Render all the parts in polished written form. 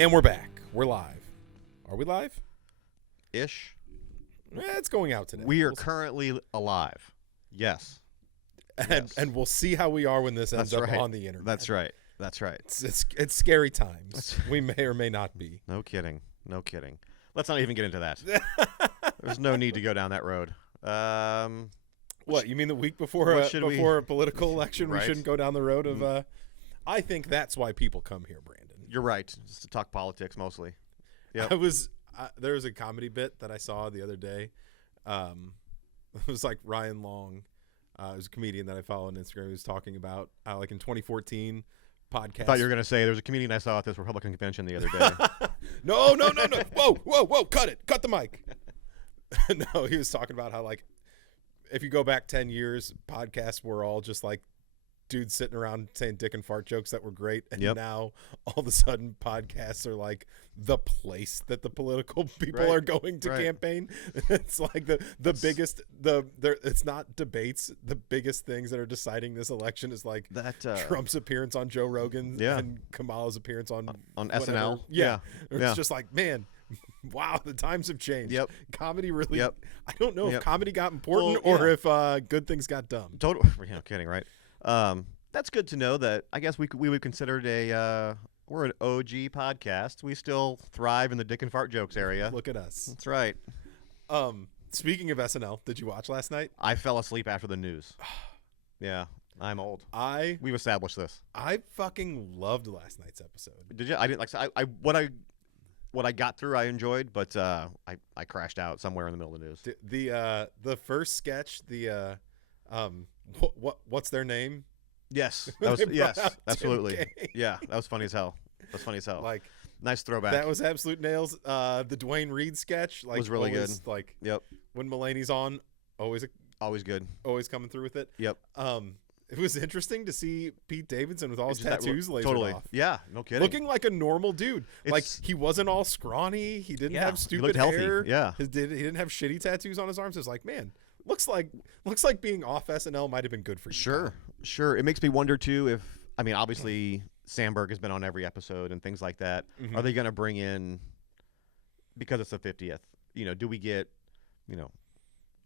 And we're back. We're live. Are we live? Ish. It's going out today. We are currently alive. Yes. And we'll see how we are when this ends up on the internet. That's right. That's right. It's scary times. We may or may not be. No kidding. No kidding. Let's not even get into that. There's no need to go down that road. What, you mean the week before a political election Right. we shouldn't go down the road of I think that's why people come here, Brandon. You're right. Just to talk politics mostly. Yep. There was a comedy bit that I saw the other day. It was like Ryan Long, it was a comedian that I follow on Instagram, who was talking about like in 2014 podcast. I thought you were going to say there was a comedian I saw at this Republican convention the other day. No. Whoa. Cut it. Cut the mic. No, he was talking about how, like, if you go back 10 years, podcasts were all just like dudes sitting around saying dick and fart jokes that were great. And now all of a sudden podcasts are like the place that the political people are going to campaign. It's like the biggest, it's not debates. The biggest things that are deciding this election is like that Trump's appearance on Joe Rogan and Kamala's appearance on SNL. Yeah. It's just like, man, wow, the times have changed. Yep. Comedy really, I don't know if comedy got important or if good things got dumb. Totally. No kidding, right? That's good to know that I guess we would consider it we're an OG podcast. We still thrive in the dick and fart jokes area. Look at us. That's right. Speaking of SNL, did you watch last night? I fell asleep after the news. Yeah, I'm old. We've established this. I fucking loved last night's episode. Did you? I didn't like. What I got through, I enjoyed, but I crashed out somewhere in the middle of the news. The first sketch, what's their name? Yes, that was absolutely. Yeah, that was funny as hell. Like, nice throwback. That was absolute nails. The Dwayne Reed sketch was really good. Like, when Mulaney's on, always good, always coming through with it. Yep. It was interesting to see Pete Davidson with all his tattoos lasered off. Yeah, no kidding. Looking like a normal dude. Like, he wasn't all scrawny. He didn't have stupid hair. Yeah. He didn't have shitty tattoos on his arms. It was like, man, looks like being off SNL might have been good for you. Sure. It makes me wonder too if, I mean, obviously Sandberg has been on every episode and things like that. Mm-hmm. Are they going to bring in, because it's the 50th, do we get,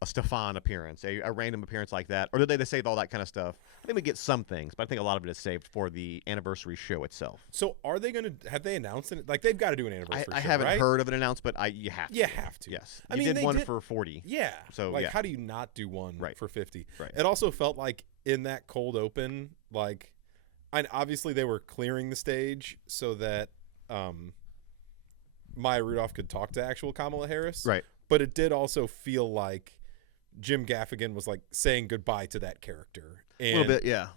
a Stefan appearance, a random appearance like that? Or did they save all that kind of stuff? I think we get some things, but I think a lot of it is saved for the anniversary show itself. So are they going to, have they announced it? Like, they've got to do an anniversary show, I haven't heard of an announcement, but you have to. You have to. Yes. You did one for 40. Yeah. So, how do you not do one for 50? Right. It also felt like in that cold open, like, and obviously they were clearing the stage so that Maya Rudolph could talk to actual Kamala Harris. Right. But it did also feel like Jim Gaffigan was like saying goodbye to that character. And, a little bit, yeah.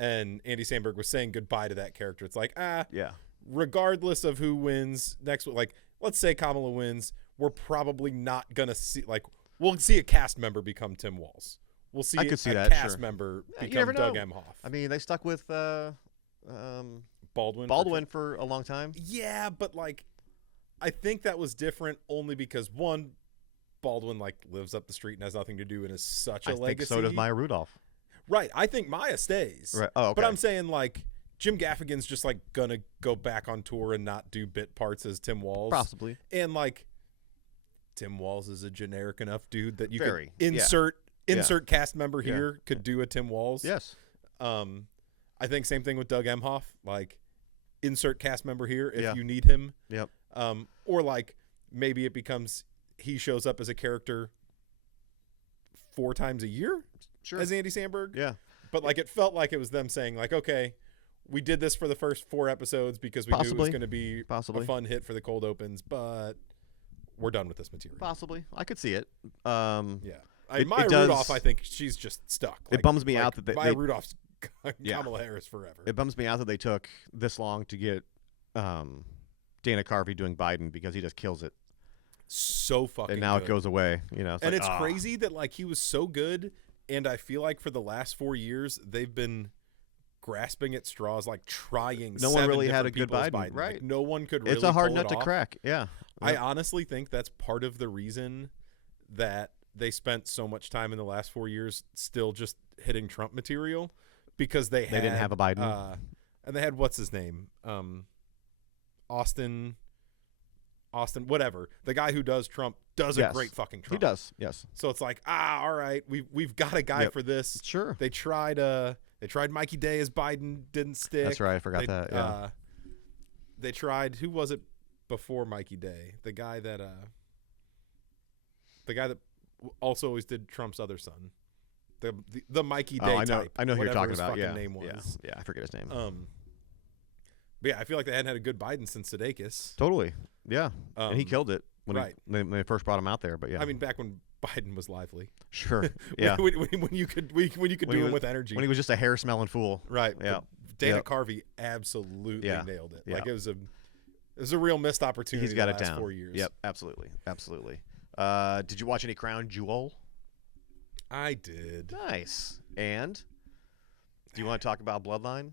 And Andy Samberg was saying goodbye to that character. It's like, yeah. Regardless of who wins next, like, let's say Kamala wins, we're probably not going to see, like, we'll see a cast member become Tim Walz. We'll see a cast member become Doug Emhoff. I mean, they stuck with Baldwin for a long time. Yeah, but, like, I think that was different only because, one, Baldwin like lives up the street and has nothing to do and is such a legacy. I think so does Maya Rudolph. Right. I think Maya stays. Right. Oh, okay. But I'm saying, like, Jim Gaffigan's just like gonna go back on tour and not do bit parts as Tim Walz. Possibly. And like, Tim Walz is a generic enough dude that you could insert cast member here could do a Tim Walz. Yes. I think same thing with Doug Emhoff. Like, insert cast member here if you need him. Yep. Or like maybe it becomes he shows up as a character 4 times a year as Andy Samberg. Yeah. But like it felt like it was them saying like, okay, we did this for the first 4 episodes because we knew it was going to be a fun hit for the cold opens, but we're done with this material. Possibly. I could see it. Yeah. Maya Rudolph, I think she's just stuck. It bums me out that Maya Rudolph's Kamala Harris forever. It bums me out that they took this long to get Dana Carvey doing Biden because he just kills it. So fucking and now good. It goes away, and it's crazy that like he was so good, and I feel like for the last 4 years they've been grasping at straws, like trying. No one really had a good Biden. Right? Like, no one could. Really it's a hard pull nut to off. crack. Yeah. I honestly think that's part of the reason that they spent so much time in the last 4 years still just hitting Trump material, because they didn't have a Biden, and they had what's his name. Austin, whatever. The guy who does Trump does a great fucking Trump. He does, yes. So it's like, all right, we've got a guy for this. Sure. They tried Mikey Day as Biden, didn't stick. That's right. I forgot that. Yeah. They tried, who was it before Mikey Day? The guy that also always did Trump's other son. The Mikey Day type. I know who you're talking about. His Yeah. fucking name was. Yeah, I forget his name. But yeah, I feel like they hadn't had a good Biden since Sudeikis. Totally. Yeah. And he killed it when they first brought him out there. But yeah. I mean, back when Biden was lively. Sure. Yeah. when you could do him with energy. When he was just a hair smelling fool. Right. Yeah. Dana Carvey absolutely nailed it. Yeah. Like it was a real missed opportunity. He's got the it last down. 4 years. Yep. Absolutely. Did you watch any Crown Jewel? I did. Nice. And do you want to talk about Bloodline?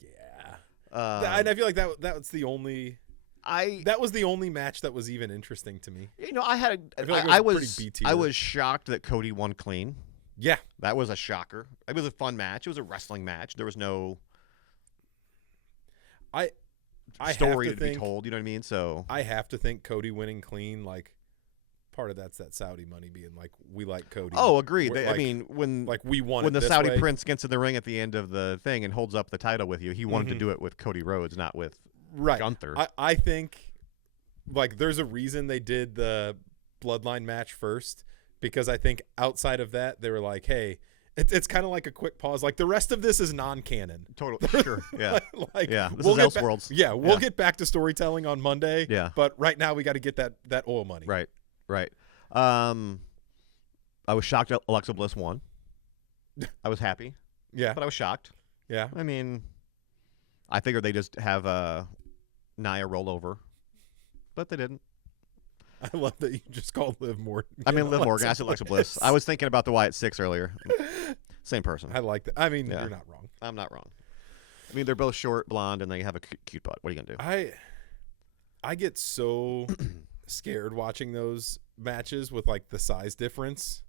Yeah. And I feel like that was the only. That was the only match that was even interesting to me. You know, I was shocked that Cody won clean. Yeah, that was a shocker. It was a fun match. It was a wrestling match. There was no story to be told. You know what I mean? So I have to think Cody winning clean, like part of that's that Saudi money being like, we like Cody. Oh, agreed. Like, I mean, when we won when it the Saudi way. Prince gets in the ring at the end of the thing and holds up the title with you, he wanted to do it with Cody Rhodes, not with Gunther. I think like there's a reason they did the Bloodline match first, because I think outside of that they were like, hey, it's kind of like a quick pause. Like the rest of this is non-canon. Totally. Sure. Yeah. This we'll is Elseworlds. We'll get back to storytelling on Monday. Yeah. But right now we got to get that oil money. Right. I was shocked that Alexa Bliss won. I was happy. Yeah. But I was shocked. Yeah. I mean, I figured they just have Nia roll over, but they didn't. I love that you just called Liv Morgan. I mean, Liv Morgan. I said Alexa Bliss. I was thinking about the Wyatt Six earlier. Same person. I like that. I mean, you're not wrong. I'm not wrong. I mean, they're both short, blonde, and they have a cute butt. What are you gonna do? I get so scared watching those matches with like the size difference.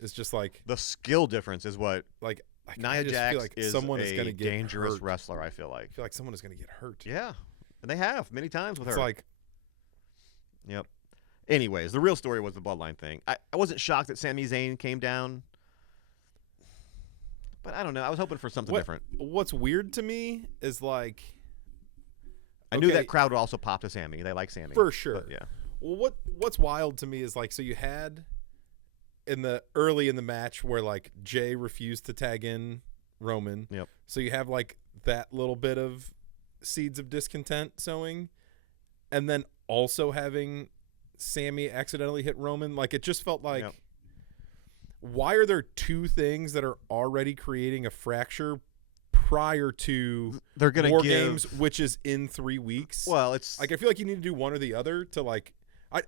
It's just like the skill difference is what like Nia Jax feel like is someone is gonna get dangerous hurt. wrestler. I feel like someone is gonna get hurt. Yeah, and they have many times with her. It's like, yep. Anyways, the real story was the Bloodline thing. I wasn't shocked that Sami Zayn came down, but I don't know. I was hoping for something different. What's weird to me is like, I knew that crowd would also pop to Sami. They like Sami for sure. Yeah. Well, what's wild to me is like, so you had early in the match where like Jay refused to tag in Roman. Yep. So you have like that little bit of seeds of discontent sowing, and then also having Sami accidentally hit Roman. Like it just felt like, why are there two things that are already creating a fracture prior to they're gonna War give Games, which is in 3 weeks? Well, it's like I feel like you need to do one or the other to like.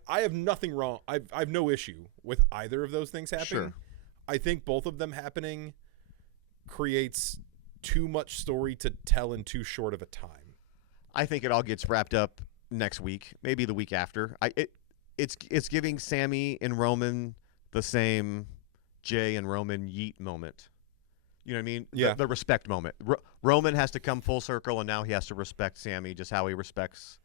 I have nothing wrong. I have no issue with either of those things happening. Sure. I think both of them happening creates too much story to tell in too short of a time. I think it all gets wrapped up next week, maybe the week after. It's giving Sami and Roman the same Jay and Roman yeet moment. You know what I mean? Yeah. The respect moment. Roman has to come full circle, and now he has to respect Sami just how he respects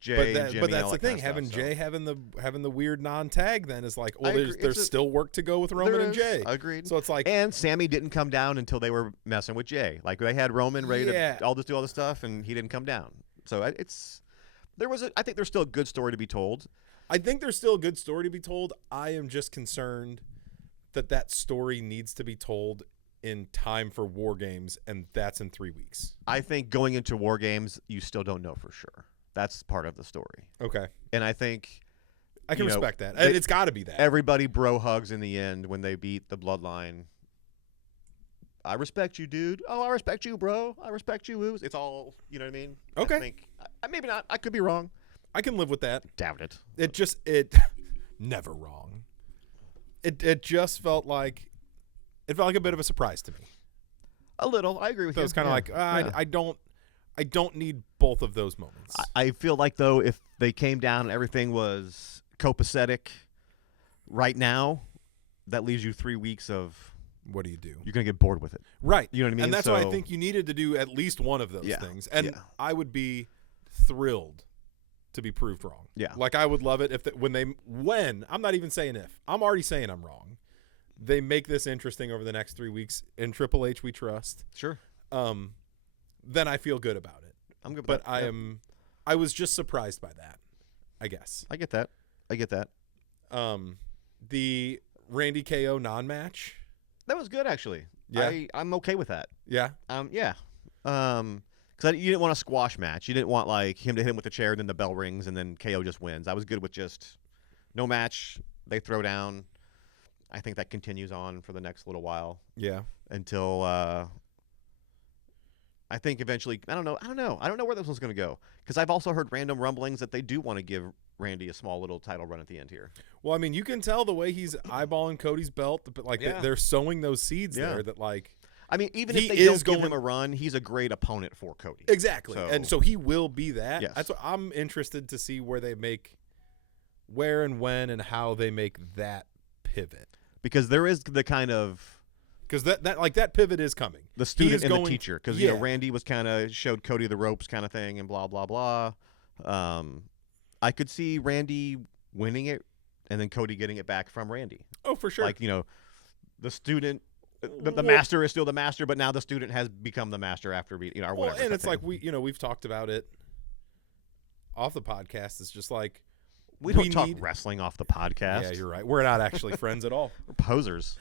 Jay and Jimmy. But that's the thing. Having Jay having the weird non-tag then is like, well, there's still work to go with Roman and Jay. Agreed. So it's like, and Sami didn't come down until they were messing with Jay. Like they had Roman ready to do all this stuff, and he didn't come down. So I think there's still a good story to be told. I think there's still a good story to be told. I am just concerned that story needs to be told in time for War Games, and that's in 3 weeks. I think going into War Games, you still don't know for sure. That's part of the story. Okay. And I think I can respect that. It's got to be that. Everybody bro hugs in the end when they beat the Bloodline. I respect you, dude. Oh, I respect you, bro. I respect you. It's all, you know what I mean? Okay. I think, maybe not. I could be wrong. I can live with that. Doubt it. It never wrong. It just felt like a bit of a surprise to me. A little. I agree with you. It was kind of like I don't need both of those moments. I feel like though if they came down and everything was copacetic right now, that leaves you 3 weeks of what do you do? You're gonna get bored with it, right? You know what I mean? And that's why I think you needed to do at least one of those things. And I would be thrilled to be proved wrong. Yeah. Like, I would love it if when I'm not even saying if, I'm already saying I'm wrong. They make this interesting over the next 3 weeks. In Triple H we trust. Sure. Then I feel good about it. I'm good. But I was just surprised by that, I guess. I get that. The Randy KO non-match. That was good, actually. Yeah. I'm okay with that. Yeah. Yeah. Because you didn't want a squash match. You didn't want like him to hit him with the chair, and then the bell rings, and then KO just wins. I was good with just no match. They throw down. I think that continues on for the next little while. Yeah. Until I think eventually, I don't know where this one's going to go, because I've also heard random rumblings that they do want to give Randy a small little title run at the end here. Well, I mean, you can tell the way he's eyeballing Cody's belt, but like they're sowing those seeds there that like. I mean, even if they don't give him a run, he's a great opponent for Cody. Exactly, and so he will be that. Yes. That's what I'm interested to see where and when and how they make that pivot. Because there is the kind of. Because that pivot is coming. The student and the teacher. Because Randy was kind of showed Cody the ropes kind of thing and blah blah blah. I could see Randy winning it and then Cody getting it back from Randy. Oh, for sure. Like, the student, the master is still the master, but now the student has become the master after beating, or whatever. And it's like we've talked about it off the podcast. It's just like we don't talk wrestling off the podcast. Yeah, you're right. We're not actually friends at all. We're posers.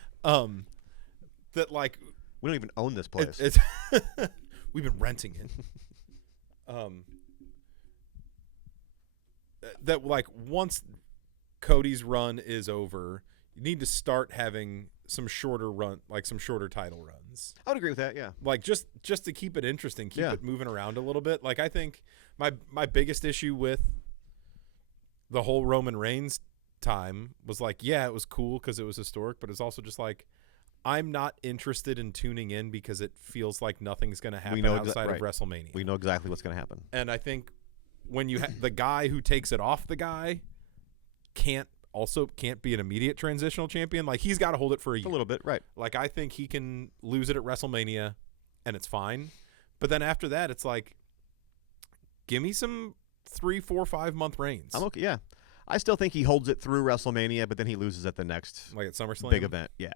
That like we don't even own this place. It's we've been renting it. That like once Cody's run is over, you need to start having some shorter title runs. I would agree with that. Yeah, like just to keep it interesting, keep it moving around a little bit. Like I think my biggest issue with the whole Roman Reigns time was like, yeah, it was cool because it was historic, but it's also just like I'm not interested in tuning in because it feels like nothing's going to happen outside of WrestleMania. We know exactly what's going to happen. And I think when you the guy who takes it off the guy can't be an immediate transitional champion. Like he's got to hold it for a year. A little bit, right. Like I think he can lose it at WrestleMania and it's fine. But then after that, it's like, give me some 3, 4, 5 month reigns. I'm okay. Yeah. I still think he holds it through WrestleMania, but then he loses at the next like at SummerSlam big event. Yeah.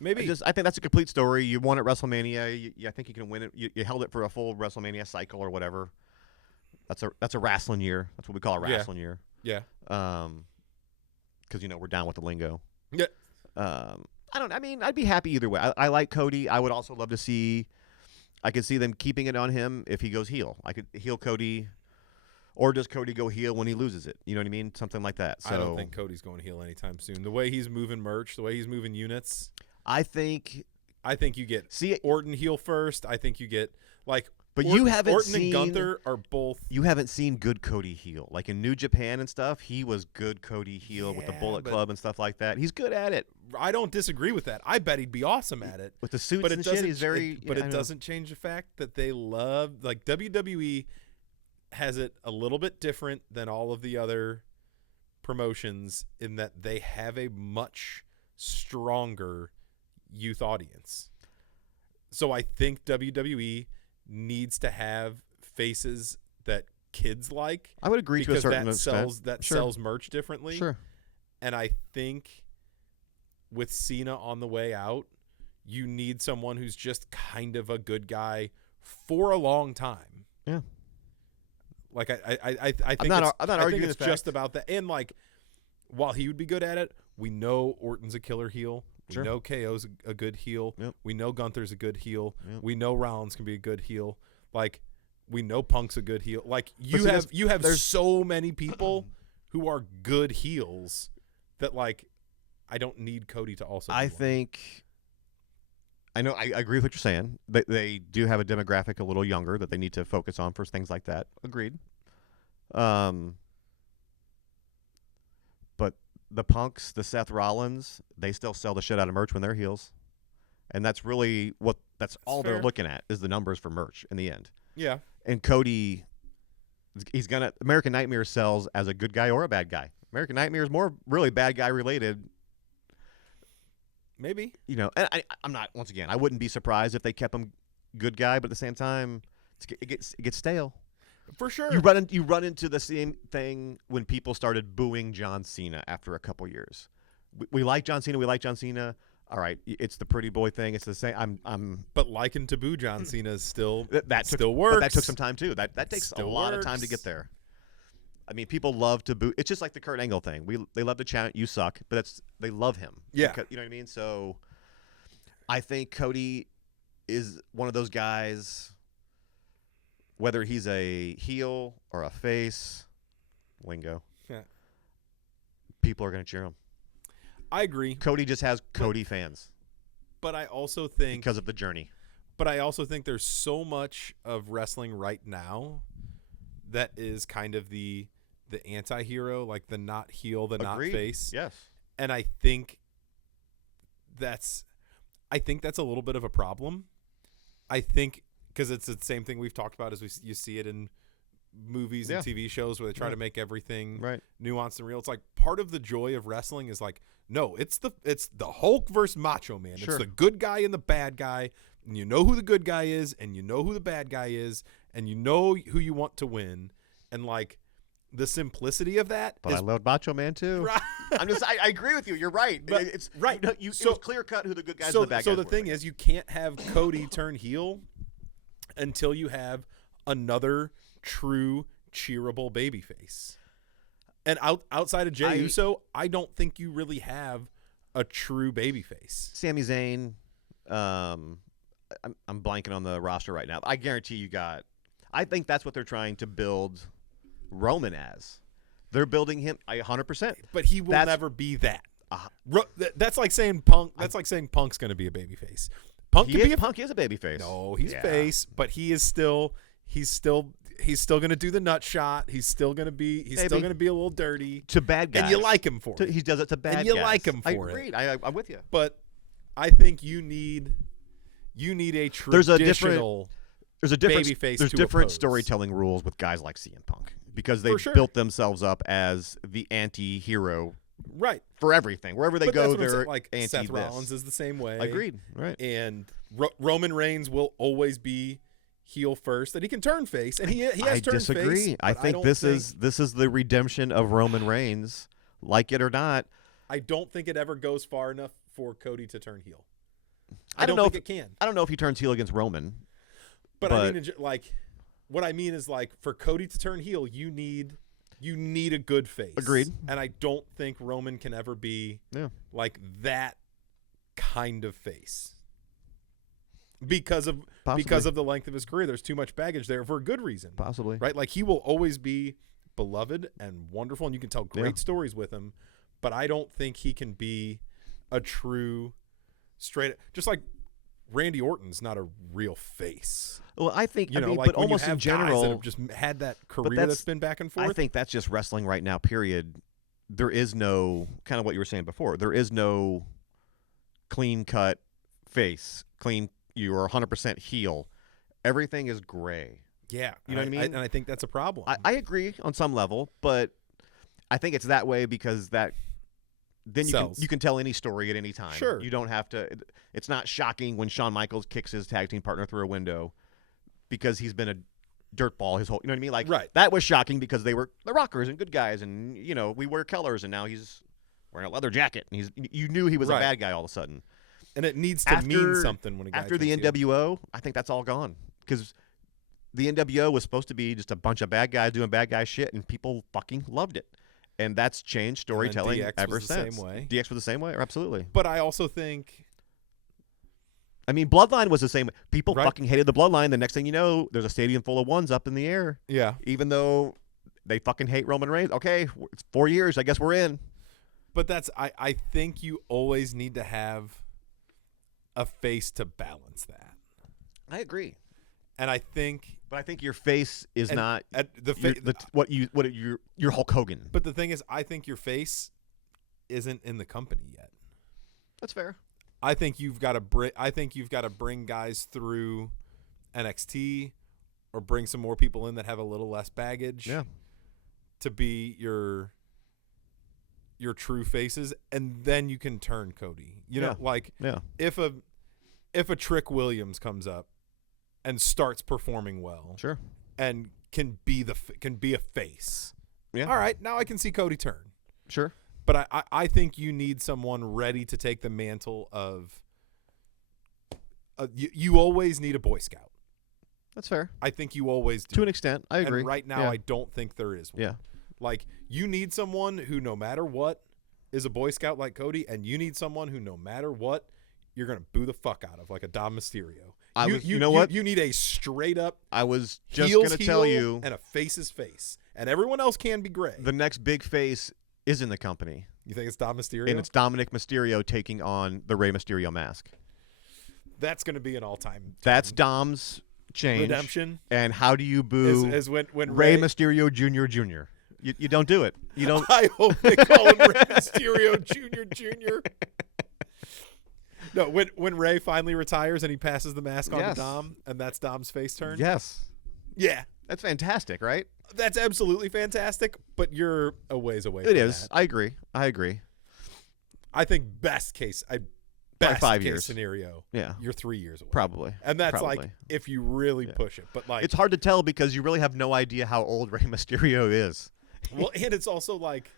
Maybe. I think that's a complete story. You won at WrestleMania. I think you can win it. You held it for a full WrestleMania cycle or whatever. That's a wrestling year. That's what we call a wrestling year. Yeah. Because we're down with the lingo. Yeah. I'd be happy either way. I like Cody. I would also love to see. I could see them keeping it on him if he goes heel. I could heel Cody. Or does Cody go heel when he loses it? You know what I mean? Something like that. So, I don't think Cody's going heel anytime soon. The way he's moving merch, the way he's moving units. I think you get Orton heel first. I think you get like. But you haven't Orton seen. and Gunther are both. You haven't seen good Cody heel. Like in New Japan and stuff, he was good Cody heel with the Bullet Club and stuff like that. He's good at it. I don't disagree with that. I bet he'd be awesome at it. With the suits and shit, he's very. But it doesn't change the fact that they love, like WWE has it a little bit different than all of the other promotions in that they have a much stronger youth audience. So I think WWE needs to have faces that kids like. I would agree to a certain extent. That Sure. sells merch differently. Sure. And I think with Cena on the way out, you need someone who's just kind of a good guy for a long time. Yeah. Like I think I'm not arguing it's just about that. And like, while he would be good at it, we know Orton's a killer heel. We know KO's a good heel. Yep. We know Gunther's a good heel. Yep. We know Rollins can be a good heel. Like, we know Punk's a good heel. Like, you have so many people who are good heels that like I don't need Cody to also. I know I agree with what you're saying. They do have a demographic a little younger that they need to focus on for things like that. Agreed. But the Punks, the Seth Rollins, they still sell the shit out of merch when they're heels. And that's really that's all fair. They're looking at is the numbers for merch in the end. Yeah. And Cody, American Nightmare sells as a good guy or a bad guy. American Nightmare is more really bad guy related. Maybe. And I'm not, once again, I wouldn't be surprised if they kept him good guy, but at the same time, it gets stale. For sure. You run into the same thing when people started booing John Cena after a couple years. We like John Cena. We like John Cena. All right, it's the pretty boy thing. It's the same. But liking to boo John Cena is still still works. But that took some time too. That takes Still a lot works. of time to get there. I mean, people love to boo. It's just like the Kurt Angle thing. They love to chant, "You suck," but they love him. Yeah, because, you know what I mean. So, I think Cody is one of those guys. Whether he's a heel or a face, lingo. Yeah. People are going to cheer him. I agree. Cody just has Cody fans. But I also think because of the journey. But I also think there's so much of wrestling right now that is kind of the anti-hero, like the not heel, the not face. Yes. And I think that's a little bit of a problem. I think because it's the same thing we've talked about as you see it in movies and TV shows where they try to make everything nuanced and real. It's like part of the joy of wrestling is like, no, it's the Hulk versus Macho Man. Sure. It's the good guy and the bad guy, and you know who the good guy is, and you know who the bad guy is, and you know who you want to win, and like the simplicity of that. But I love Macho Man too. Right. I agree with you. You're right. But it's right. It was clear cut who the good guys and the bad guys So were. the thing is, you can't have Cody turn heel until you have another true cheerable babyface. And outside of Jey Uso, I don't think you really have a true babyface. Sami Zayn, I'm blanking on the roster right now. I guarantee you got. I think that's what they're trying to build Roman as. They're building him 100%. But he will never be that. That's like saying Punk. That's like saying Punk's going to be a babyface. Punk is a babyface. No, he's face, but he's still going to do the nut shot. He's still going to be still going to be a little dirty to bad guys. And you like him for it. He does it to bad guys. And you like him for it. I agreed. I'm with you. But I think you need a traditional babyface. There's different storytelling rules with guys like CM Punk because they built themselves up as the anti-hero. Right. For everything. Wherever they go, they're like anti Seth Rollins is the same way. Agreed. Right. And Roman Reigns will always be heel first, and he can turn face, and he has turned face. I disagree. I think this is the redemption of Roman Reigns, like it or not. I don't think it ever goes far enough for Cody to turn heel. I don't know think it can. I don't know if he turns heel against Roman. But I mean, like, what I mean is, like, for Cody to turn heel, you need a good face. Agreed. And I don't think Roman can ever be like that kind of face. Because of the length of his career, there's too much baggage there for a good reason. Possibly. Right? Like, he will always be beloved and wonderful, and you can tell great stories with him, but I don't think he can be a true straight, just like Randy Orton's not a real face. Well, I think, like but almost in general, that have just had that career that's been back and forth. I think that's just wrestling right now, period. There is no, kind of what you were saying before, there is no clean-cut face, you are 100% heel. Everything is gray. Yeah. You know what I mean? And I think that's a problem. I agree on some level, but I think it's that way because then you can tell any story at any time. Sure. You don't have to. It's not shocking when Shawn Michaels kicks his tag team partner through a window because he's been a dirtball his whole. You know what I mean? Like that was shocking because they were the Rockers and good guys, and we wear colors, and now he's wearing a leather jacket, and you knew he was a bad guy all of a sudden. And it needs to mean something when a guy after the NWO. I think that's all gone because the NWO was supposed to be just a bunch of bad guys doing bad guy shit, and people fucking loved it. And that's changed storytelling ever since. Same way. DX was the same way, absolutely. But I also think, I mean, Bloodline was the same way. People fucking hated the Bloodline. The next thing you know, there's a stadium full of ones up in the air. Yeah. Even though they fucking hate Roman Reigns. Okay, it's 4 years. I guess we're in. But I think you always need to have a face to balance that. I agree. And I think, but I think your face is not your Hulk Hogan. But the thing is, I think your face isn't in the company yet. That's fair. I think you've got to bring guys through NXT or bring some more people in that have a little less baggage. Yeah. To be your true faces, and then you can turn Cody. If a Trick Williams comes up and starts performing well, sure, and can be a face. Yeah. All right, now I can see Cody turn. Sure. But I think you need someone ready to take the mantle of. You always need a Boy Scout. That's fair. I think you always do. To an extent, I agree. And right now, I don't think there is one. Yeah. Like, you need someone who, no matter what, is a Boy Scout like Cody, and you need someone who, no matter what, you're going to boo the fuck out of, like a Dom Mysterio. You know what? You need a straight up. I was just going to tell you. And a face is face. And everyone else can be gray. The next big face is in the company. You think it's Dom Mysterio? And it's Dominic Mysterio taking on the Rey Mysterio mask. That's going to be an all-time. That's Dom's change. Redemption. And how do you boo is when Rey Mysterio Jr. You don't do it. You don't. I hope they call him Rey Mysterio Jr. No, when Rey finally retires and he passes the mask on to Dom, and that's Dom's face turn. Yes. Yeah. That's fantastic, right? That's absolutely fantastic, but you're a ways away from It is. that. I agree. I think best case 5 case years scenario. Yeah. You're 3 years away. Probably. And that's like if you really push it. But like it's hard to tell because you really have no idea how old Rey Mysterio is. Well, and it's also like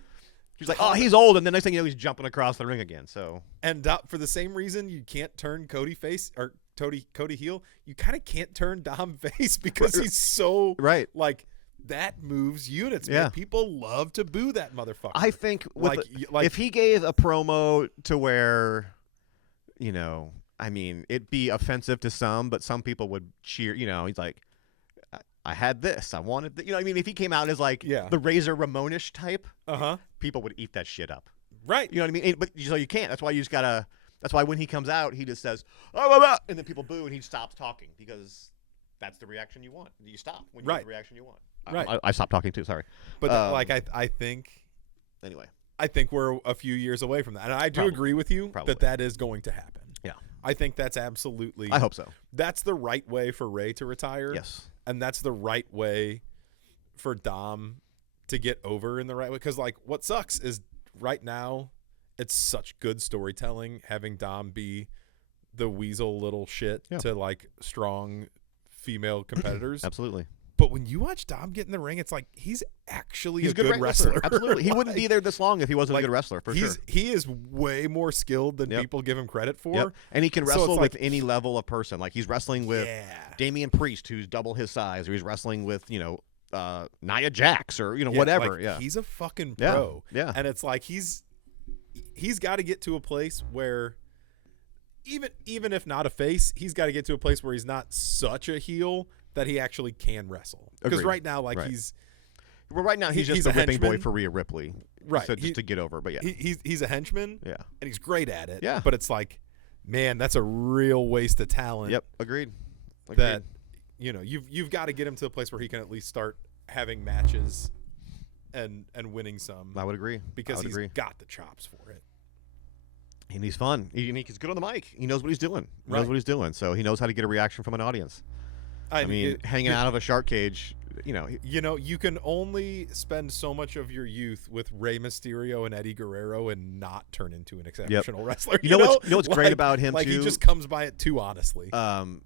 he's like, oh, he's old, and then next thing you know, he's jumping across the ring again. So and for the same reason you can't turn Cody face or Cody heel, you kind of can't turn Dom face because he's so like that moves units. Man. People love to boo that motherfucker. I think if he gave a promo to where, you know, I mean, it'd be offensive to some, but some people would cheer. You know, he's like, I had this, I wanted you know, I mean, if he came out as like the Razor Ramonish type, people would eat that shit up. Right. You know what I mean? But so you can't. That's why you just gotta. That's why when he comes out, he just says, oh, blah, blah, and then people boo, and he stops talking because that's the reaction you want. You stop when you get the reaction you want. Right. I stopped talking too. Sorry. But I think. Anyway. I think we're a few years away from that, and I do agree with you that is going to happen. Yeah. I think that's absolutely. I hope so. That's the right way for Rey to retire. Yes. And that's the right way for Dom to get over in the right way. Because, like, what sucks is right now it's such good storytelling having Dom be the weasel little shit to, like, strong female competitors. Absolutely. But when you watch Dom get in the ring, it's like he's actually a good wrestler. Absolutely. He wouldn't be there this long if he wasn't a good wrestler, for sure. He is way more skilled than people give him credit for. Yep. And he can wrestle with any level of person. Like he's wrestling with Damian Priest, who's double his size, or he's wrestling with, you know, Nia Jax or, you know, whatever. Like, he's a fucking pro. Yeah. And it's like he's got to get to a place where even if not a face, he's got to get to a place where he's not such a heel that he actually can wrestle. Because right now, like he's just a whipping boy for Rhea Ripley, right? So just to get over, but he's a henchman, and he's great at it. Yeah, but it's like, man, that's a real waste of talent. Yep, agreed. That you know you've got to get him to a place where he can at least start having matches and winning some. I would agree because he's got the chops for it. And he's fun. He's good on the mic. He knows what he's doing. He knows what he's doing. So he knows how to get a reaction from an audience. I mean, hanging out of a shark cage, you know. You can only spend so much of your youth with Rey Mysterio and Eddie Guerrero and not turn into an exceptional wrestler. You know what's great about him, like too? He just comes by it too honestly. I'm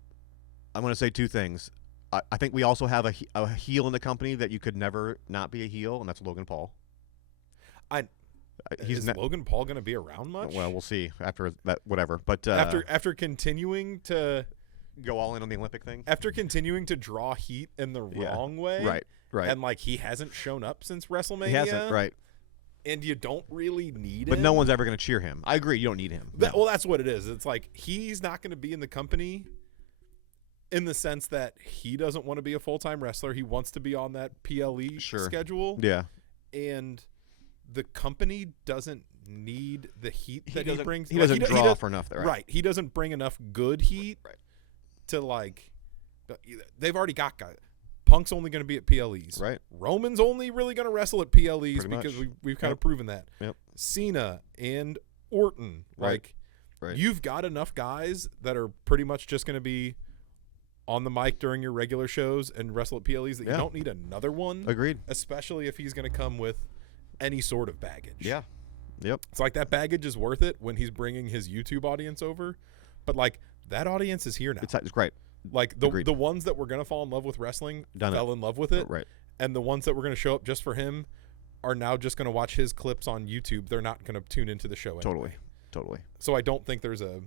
going to say two things. I think we also have a heel in the company that you could never not be a heel, and that's Logan Paul. Is Logan Paul going to be around much? Well, we'll see after that, whatever. But after continuing to go all in on the Olympic thing, after continuing to draw heat in the wrong way, right, and like he hasn't shown up since WrestleMania, he hasn't, right, and you don't really need him. But no one's ever going to cheer him. I agree, you don't need him. Well, that's what it is. It's like he's not going to be in the company in the sense that he doesn't want to be a full-time wrestler. He wants to be on that PLE schedule. Yeah, and the company doesn't need the heat that he brings. He doesn't draw for enough there. Right. He doesn't bring enough good heat to, like, they've already got guys. Punk's only going to be at PLEs. Right. Roman's only really going to wrestle at PLEs because we've kind of proven that. Yep. Cena and Orton. Like, you've got enough guys that are pretty much just going to be on the mic during your regular shows and wrestle at PLEs that you don't need another one. Agreed. Especially if he's going to come with any sort of baggage. Yeah. Yep. It's like that baggage is worth it when he's bringing his YouTube audience over, but like that audience is here now. It's great. Like Agreed. the ones that were gonna fall in love with wrestling Done it. fell in love with it, Right. and the ones that were gonna show up just for him are now just gonna watch his clips on YouTube. They're not gonna tune into the show anyway. Totally. So I don't think there's a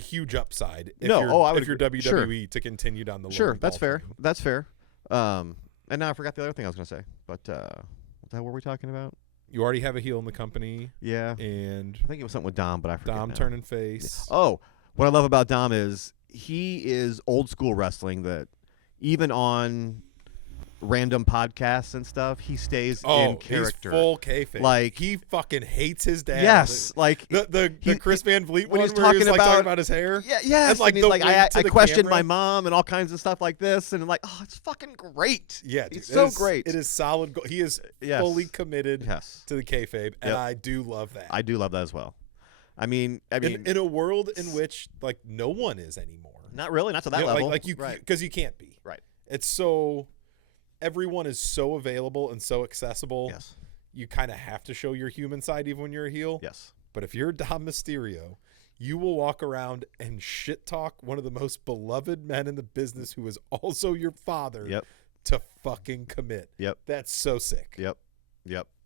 huge upside if No, you're, I would if you're agree. WWE to continue down the Sure, Logan that's Paul fair. thing. That's fair. And now I forgot the other thing I was going to say. But what the hell were we talking about? You already have a heel in the company, Yeah. and I think it was something with Dom, but I forget Dom now. turning face. Oh, what I love about Dom is he is old school wrestling that even on random podcasts and stuff, he stays in character. He's full kayfabe. Like, he fucking hates his dad. Yes, like the Chris Van Vliet when one he's where he was talking talking about his hair. Yeah, yes. And, like, he's the like, wink I to the questioned camera. my mom and all kinds of stuff like this, and like, oh, it's fucking great. Yeah, it's dude, so great. It is solid. He is Yes. fully committed Yes, to the kayfabe, and Yep. I do love that. I do love that as well. I mean, in a world in which like no one is anymore. not really, not to that You know, level. like you, right? because you can't be. Right. It's so everyone is so available and so accessible. Yes. You kind of have to show your human side even when you're a heel. Yes. But if you're Dom Mysterio, you will walk around and shit talk one of the most beloved men in the business who is also your father. Yep. To fucking commit. Yep. That's so sick. Yep.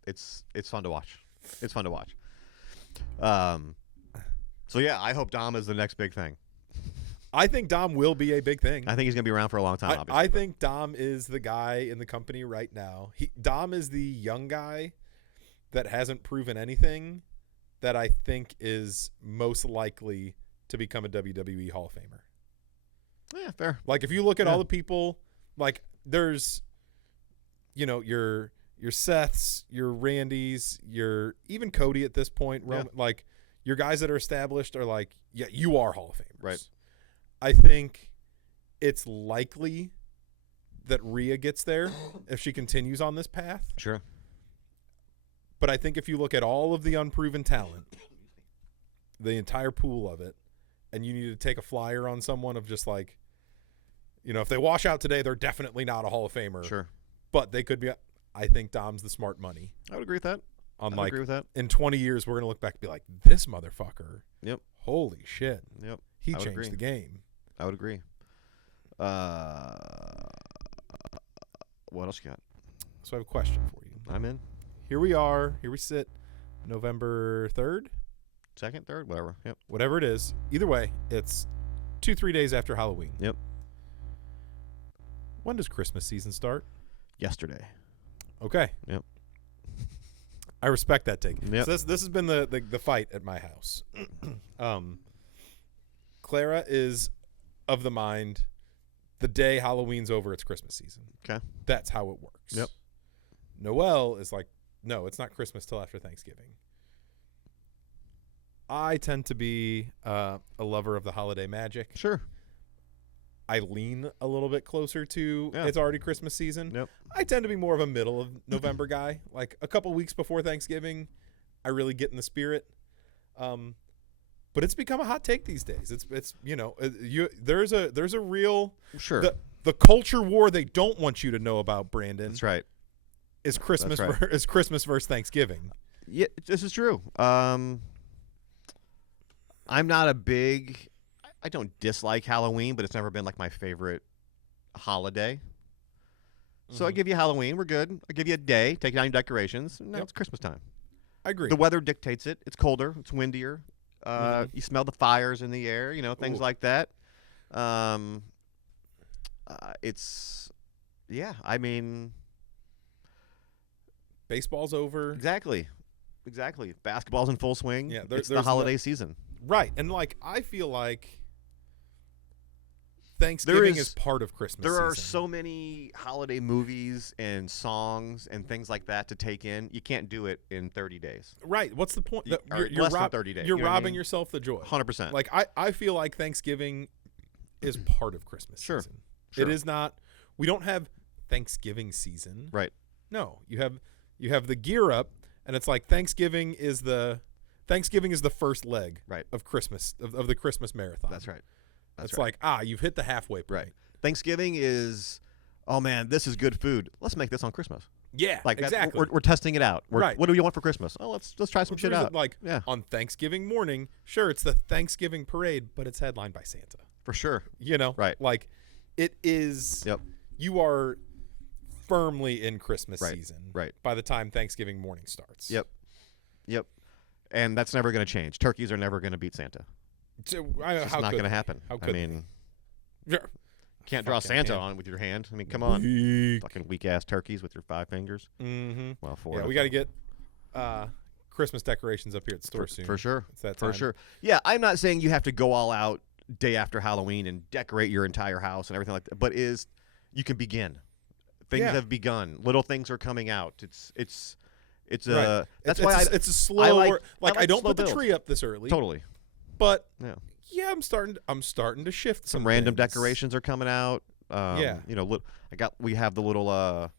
It's fun to watch. It's fun to watch. So yeah, I hope Dom is the next big thing. I think Dom will be a big thing. I think he's gonna be around for a long time. Obviously, I think Dom is the guy in the company right now. Dom is the young guy that hasn't proven anything that I think is most likely to become a WWE Hall of Famer. Yeah, fair. Like if you look at all the people, like there's, your Seths, your Randys, your even Cody at this point. Like your guys that are established are like, yeah, you are Hall of Famers. Right. I think it's likely that Rhea gets there if she continues on this path. Sure. But I think if you look at all of the unproven talent, the entire pool of it, and you need to take a flyer on someone of just like, if they wash out today, they're definitely not a Hall of Famer. Sure. But they could be. I think Dom's the smart money. I would agree with that. I would agree with that. In 20 years, we're going to look back and be like, this motherfucker. Yep. Holy shit. Yep. He changed the game. I would agree. What else you got? So I have a question for you. I'm in. Here we are. Here we sit. November 3rd? 2nd, 3rd, whatever. Yep. Whatever it is. Either way, it's 2-3 days after Halloween. Yep. When does Christmas season start? Yesterday. Okay. Yep. I respect that take. Yep. So this has been the fight at my house. Clara is of the mind the day Halloween's over, it's Christmas season. Okay. That's how it works. Yep. Noelle is like, no, it's not Christmas till after Thanksgiving. I tend to be a lover of the holiday magic. Sure. I lean a little bit closer to it's already Christmas season. Yep. I tend to be more of a middle of November guy. Like a couple weeks before Thanksgiving, I really get in the spirit. But it's become a hot take these days. There's a real Sure. The culture war they don't want you to know about, Brandon. That's right. Is Christmas That's right. is Christmas versus Thanksgiving. Yeah, this is true. I'm not a big. I don't dislike Halloween, but it's never been like my favorite holiday. So I give you Halloween. We're good. I give you a day. Take down your decorations. No, it's Christmas time. I agree. The weather dictates it. It's colder. It's windier. You smell the fires in the air. Things like that. It's, yeah. I mean, baseball's over. Exactly. Basketball's in full swing. Yeah, it's the holiday season. Right, and I feel like Thanksgiving is part of Christmas There are season. so many holiday movies and songs and things like that to take in. You can't do it in 30 days. Right. What's the point? You're less than 30 days. You're You know what I robbing mean? yourself the joy. 100%. Like I feel like Thanksgiving is part of Christmas season. Sure. It is not. We don't have Thanksgiving season. Right. No, you have the gear up, and it's like Thanksgiving is the first leg of Christmas of the Christmas marathon. That's right. It's like, you've hit the halfway point. Right. Thanksgiving is, oh man, this is good food. Let's make this on Christmas. Yeah, like exactly. We're testing it out. Right. What do you want for Christmas? Oh, let's try some shit out. On Thanksgiving morning, sure, it's the Thanksgiving parade, but it's headlined by Santa. For sure. You know, Right. like it is. Yep. You are firmly in Christmas Right. season. Right. By the time Thanksgiving morning starts. Yep. And that's never going to change. Turkeys are never going to beat Santa. So, It's just not going to happen. How I could mean, they? can't draw Fucking Santa hand. on with your hand. I mean, come on. Weak. Fucking weak ass turkeys with your 5 fingers. Mm-hmm. Well, 4. Yeah, we got to get Christmas decorations up here at the store soon. For sure. It's that For time. sure. Yeah, I'm not saying you have to go all out day after Halloween and decorate your entire house and everything like that, but you can begin. Things have begun. Little things are coming out. It's Right. that's it's why it's a slow like I don't slow put the build. tree up this early. Totally. But Yeah. I'm starting to shift Some some random things. decorations are coming out. Yeah. You know, we have the little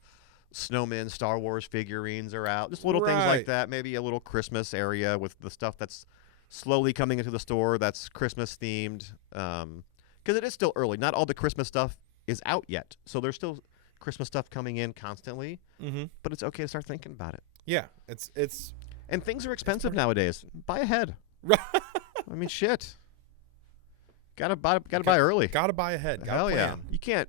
snowmen Star Wars figurines are out. Just little things like Right. that. Maybe a little Christmas area with the stuff that's slowly coming into the store that's Christmas themed. Because it is still early. Not all the Christmas stuff is out yet. So there's still Christmas stuff coming in constantly. Mm-hmm. But it's okay to start thinking about it. Yeah, it's And things are expensive nowadays. Buy ahead. I mean, shit. Gotta buy early. Gotta buy ahead. Gotta Hell yeah. plan.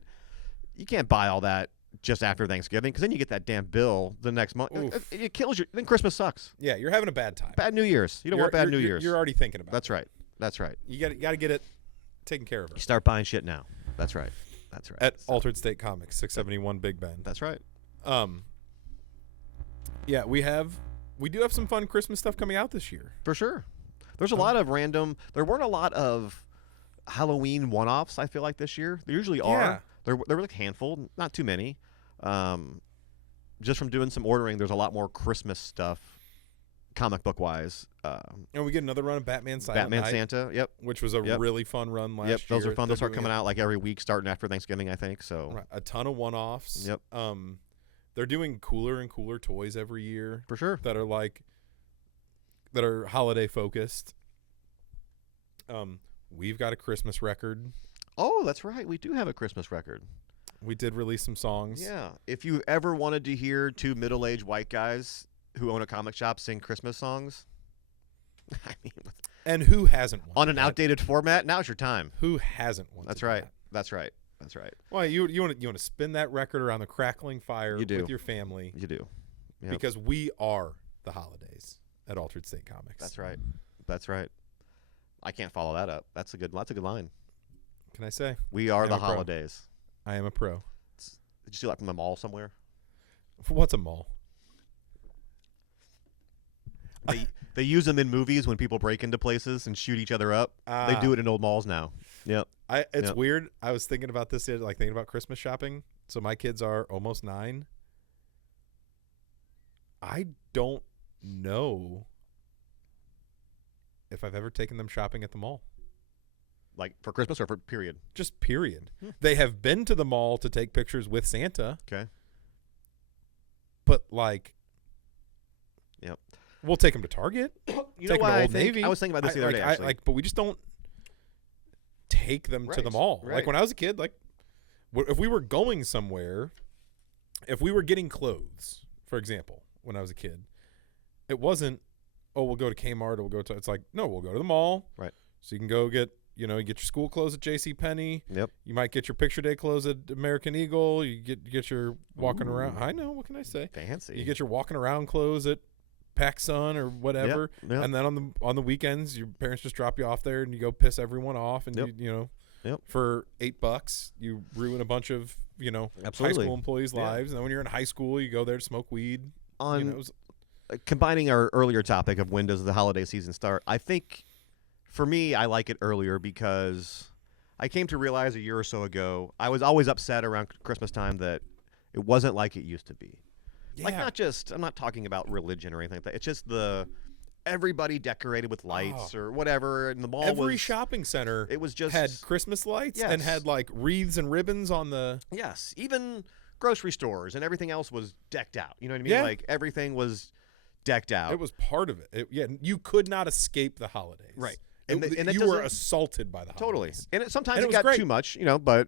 You can't buy all that just after Thanksgiving because then you get that damn bill the next month. Oof. It kills you. Then Christmas sucks. Yeah, you're having a bad time. Bad New Year's. You don't want bad New Year's. You're already thinking about That's it. right. That's right. You got to get it taken care of. You start buying shit now. That's right. That's right. At Altered State Comics, 671 Big Bend. That's right. Yeah, we do have some fun Christmas stuff coming out this year. For sure. There's a lot of random. There weren't a lot of Halloween one-offs. I feel like this year there usually are. Yeah. There were like a handful, not too many. Just from doing some ordering, there's a lot more Christmas stuff, comic book wise. And we get another run of Batman Silent Batman Night, Santa. Yep. which was a really fun run last year. Yep. Those are fun. They're Those start doing coming out like every week, starting after Thanksgiving, I think. So a ton of one-offs. Yep. They're doing cooler and cooler toys every year for sure. that are holiday focused. We've got a Christmas record. Oh, that's right. We do have a Christmas record. We did release some songs. Yeah. If you ever wanted to hear 2 middle-aged white guys who own a comic shop sing Christmas songs, I mean, And who hasn't wanted on an that? outdated format, now's your time. Who hasn't wanted That's right. that? That's right. That's right. Well, you want to spin that record around the crackling fire You do. with your family You do. Yep. because we are the holidays at Altered State Comics. That's right. That's right. I can't follow that up. That's a good line. Can I say? We are I am the a pro. holidays. I am a pro. Did you see that from the mall somewhere? What's a mall? They use them in movies when people break into places and shoot each other up. They do it in old malls now. Yep. It's Yep. weird. I was thinking about this, thinking about Christmas shopping. So my kids are almost 9. I don't know if I've ever taken them shopping at the mall. Like for Christmas or for period? Just period. They have been to the mall to take pictures with Santa. Okay. But like, Yep. we'll take them to Target. You take know them why to Old Navy. I was thinking about this the other day, actually. but we just don't take them to the Right, mall. right. Like when I was a kid, if we were going somewhere, if we were getting clothes, for example, when I was a kid, it wasn't, oh, we'll go to Kmart or we'll go to, it's like, no, we'll go to the mall. Right. So you can go get, you get your school clothes at JCPenney. Yep. You might get your picture day clothes at American Eagle. You get your walking around. I know, what can I say? Fancy. You get your walking around clothes at PacSun or whatever. Yep. And then on the weekends, your parents just drop you off there and you go piss everyone off. And Yep. you for $8, you ruin a bunch of, high Absolutely. school employees' Yeah. lives. And then when you're in high school, you go there to smoke weed. On it was, combining our earlier topic of when does the holiday season start, I think for me, I like it earlier because I came to realize a year or so ago, I was always upset around Christmas time that it wasn't like it used to be. Like I'm not talking about religion or anything like that. It's just everybody decorated with lights or whatever, and the mall every shopping center it was just had Christmas lights and Yes. had like wreaths and ribbons on the. Yes, even grocery stores and everything else was decked out. You know what I mean? Yeah. Like everything was decked out. It was part of it. You could not escape the holidays. Right. And that you were doesn't- assaulted by the holidays. Totally. And sometimes And it it was got great. too much, but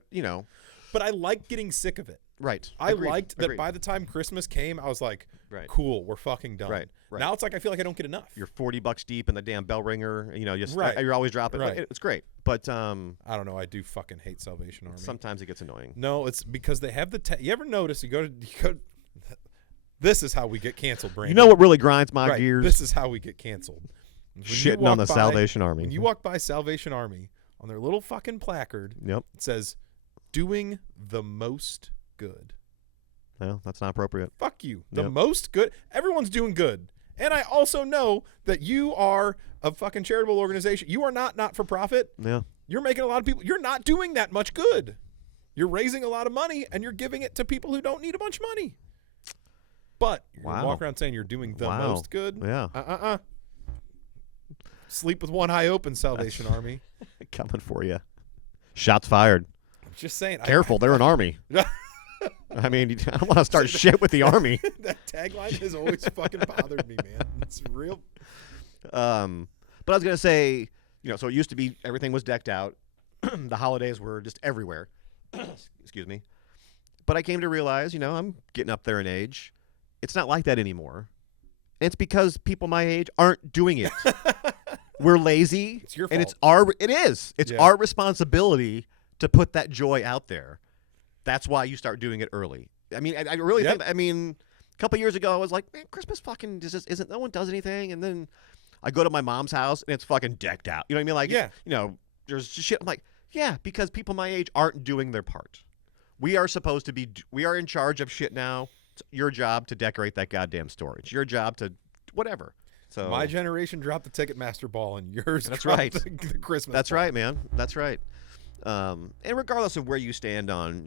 But I like getting sick of it. Right. I liked that by the time Christmas came, I was like, cool, we're fucking done. Right. Now it's like I feel like I don't get enough. You're $40 deep in the damn bell ringer. Just Right. You're always dropping. Right. It's great, but I don't know. I do fucking hate Salvation Army. sometimes it gets annoying. No, it's because they have the. You ever notice you go to. This is how we get canceled, Brandon. You know what really grinds my gears? This is how we get canceled. Shitting on the Salvation Army. When you walk by Salvation Army on their little fucking placard, it says, "Doing the most good." Well, that's not appropriate. Fuck you. The most good. Everyone's doing good. And I also know that you are a fucking charitable organization. You are not for profit. Yeah. You're making a lot of people. You're not doing that much good. You're raising a lot of money and you're giving it to people who don't need a bunch of money. But you're gonna walk around saying you're doing the most good. Yeah. Sleep with one eye open, Salvation Army. Coming for you. Shots fired. I'm just saying. Careful, they're an army. I mean, I don't want to start shit with the army. That tagline has always fucking bothered me, man. It's real. But I was gonna say, so it used to be everything was decked out. The holidays were just everywhere. Excuse me. But I came to realize, I'm getting up there in age. It's not like that anymore. And it's because people my age aren't doing it. We're lazy. It's your fault. And it is. It's our responsibility to put that joy out there. That's why you start doing it early. I mean, I really think, a couple years ago, I was like, man, Christmas fucking just isn't, no one does anything. And then I go to my mom's house and it's fucking decked out. You know what I mean? Like, there's just shit. I'm like, yeah, because people my age aren't doing their part. We are supposed to be, we are in charge of shit now. It's your job to decorate that goddamn store. It's your job to whatever. So my generation dropped the Ticketmaster ball and yours That's dropped right. the Christmas That's ball. right, man. That's right. And regardless of where you stand on,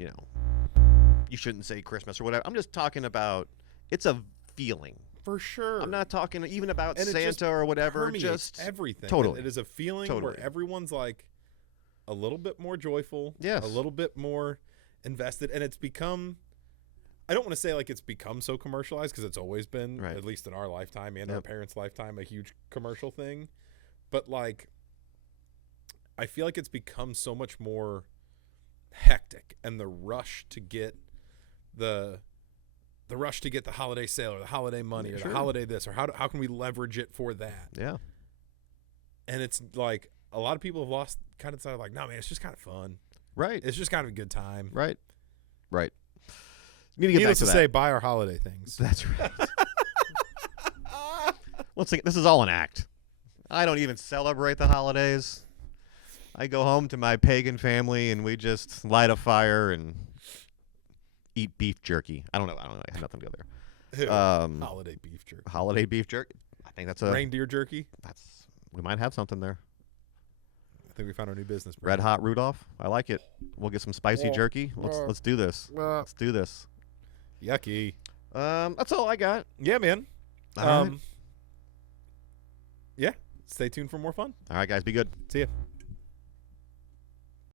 you shouldn't say Christmas or whatever. I'm just talking about it's a feeling. For sure. I'm not talking even about and Santa or whatever. Just everything. Totally. It is a feeling where everyone's like a little bit more joyful, yes, a little bit more invested, and it's become. I don't want to say like it's become so commercialized because it's always been, at least in our lifetime and our parents' lifetime, a huge commercial thing. But like, I feel like it's become so much more hectic, and the rush to get the holiday sale or the holiday money or the holiday this or how can we leverage it for that? Yeah. And it's like a lot of people have lost kind of decided like, no man, it's just kind of fun. Right. It's just kind of a good time. Right. Right. Need to get Needless back to say, buy our holiday things. That's right. Let's see. This is all an act. I don't even celebrate the holidays. I go home to my pagan family and we just light a fire and eat beef jerky. I don't know. I have nothing to go there. Holiday beef jerky. Holiday beef jerky. I think that's a reindeer jerky. We might have something there. I think we found our new business. Red Hot Rudolph. I like it. We'll get some spicy jerky. Let's do this. Let's do this. Yucky. That's all I got. Yeah, man. All right. Yeah. Stay tuned for more fun. All right, guys. Be good. See ya.